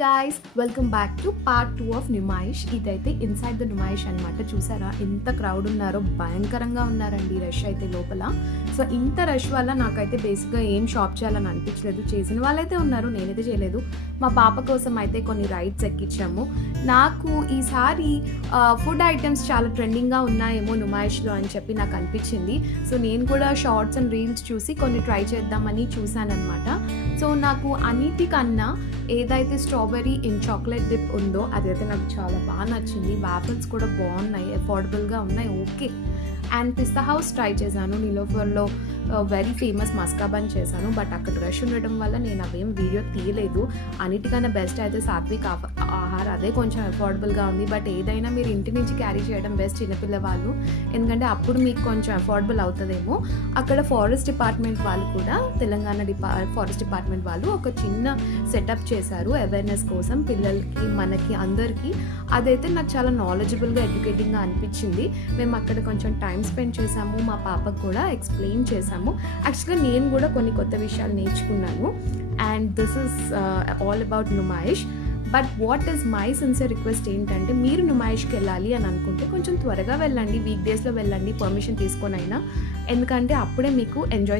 guys, welcome back to part 2 of Numayish. ఇదైతే inside the Numaish అనమాట. చూసారా ఎంత క్రౌడ్ ఉన్నారో, భయంకరంగా ఉన్నారండి రష్ అయితే లోపల. సో ఇంత రష్ వల్ల నాకైతే బేసిక్గా ఏం షాప్ చేయాలని అనిపించలేదు. చేసిన వాళ్ళైతే ఉన్నారు, నేనైతే చేయలేదు. మా పాప కోసం అయితే కొన్ని రైడ్స్ ఎక్కించాము. నాకు ఈసారి ఫుడ్ ఐటమ్స్ చాలా ట్రెండింగ్గా ఉన్నాయేమో నుమాయిష్లో అని చెప్పి నాకు అనిపించింది. సో నేను కూడా షార్ట్స్ అండ్ రీల్స్ చూసి కొన్ని ట్రై చేద్దామని చూశానమాట. సో నాకు అన్నిటికన్నా ఏదైతే స్ట్రాబెర్రీ ఇన్ చాక్లెట్ డిప్ ఉందో అదైతే నాకు చాలా బాగా నచ్చింది. వాఫల్స్ కూడా బాగున్నాయి, అఫోర్డబుల్గా ఉన్నాయి, okay. And pista house try చేశాను. నిలోఫర్లో వెరీ ఫేమస్ మస్కాబన్ చేశాను, బట్ అక్కడ రష్ ఉండడం వల్ల నేను అవేం వీడియో తీయలేదు. అన్నిటికన్నా బెస్ట్ అయితే సాత్విక్ ఆహార్, అదే కొంచెం అఫోర్డబుల్గా ఉంది. బట్ ఏదైనా మీరు ఇంటి నుంచి క్యారీ చేయడం బెస్ట్ చిన్నపిల్ల వాళ్ళు, ఎందుకంటే అప్పుడు మీకు కొంచెం అఫోర్డబుల్ అవుతుందేమో. అక్కడ ఫారెస్ట్ డిపార్ట్మెంట్ వాళ్ళు కూడా, తెలంగాణ ఫారెస్ట్ డిపార్ట్మెంట్ వాళ్ళు ఒక చిన్న సెటప్ చేశారు అవేర్నెస్ కోసం, పిల్లలకి మనకి అందరికీ. అదైతే నాకు చాలా నాలెడ్జబుల్గా ఎడ్యుకేటింగ్గా అనిపించింది. మేము అక్కడ కొంచెం టైం స్పెండ్ చేసాము, మా పాపకు కూడా ఎక్స్ప్లెయిన్ చేసాము. యాక్చువల్గా నేను కూడా కొన్ని కొత్త విషయాలు నేర్చుకున్నాను. And this is all about Numaish. But what is my sincere request ఏంటంటే, మీరు నుమాయిష్కి వెళ్ళాలి అని అనుకుంటే కొంచెం త్వరగా వెళ్ళండి, వీక్ డేస్లో వెళ్ళండి, పర్మిషన్ తీసుకొని అయినా. ఎందుకంటే అప్పుడే మీకు ఎంజాయ్